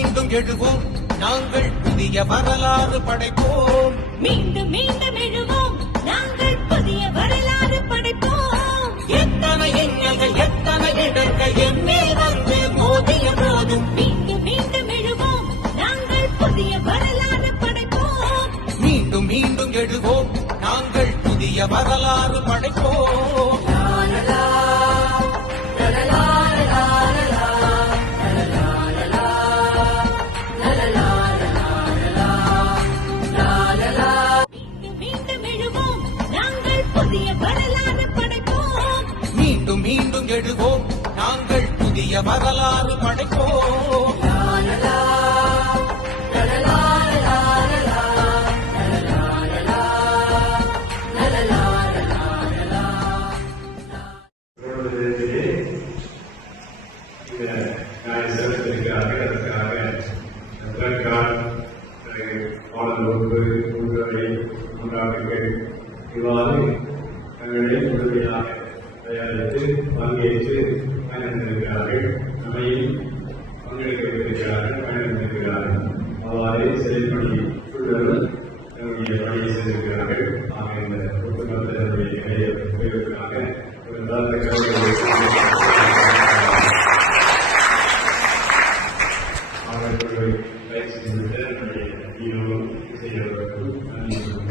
எழுவோம். நாங்கள் புதிய வரலாறு படைப்போம். மீண்டும் மீண்டும் எழுவோம். நாங்கள் புதிய வரலாறு படைப்போம். எத்தனை இன்னல்கள் எத்தனை இடர்கள் எம்மே வந்து மோதிய போதும். மீண்டும் மீண்டும் எழுவோம். நாங்கள் புதிய வரலாறு படைப்போம். மீண்டும் மீண்டும் எழுவோம். நாங்கள் புதிய வரலாறு படைப்போம். புதிய வரலாறு படைப்போம். மீண்டும் மீண்டும் எழுவோம். நாங்கள் புதிய வரலாறு படைப்போம். பாடல் இவ்வாறு எங்களிடம் முழுமையாக தயாரித்து பங்கேற்று பயனடைந்திருக்கிறார்கள் நம்மையும் பங்கெடுக்க வைத்திருக்கிறார்கள் பயனடைந்திருக்கிறார்கள் அவ்வாறு செயல்படி உள்ளவர்கள் நம்முடைய பணியை செய்திருக்கிறார்கள் ஆக இந்த ஒட்டுமொத்த கலையை உபயோகத்திற்காக ஒரு நல்ல அவர்களுடைய பயிற்சி செய்த நம்முடைய செய்தவர்களுக்கும் நன்றி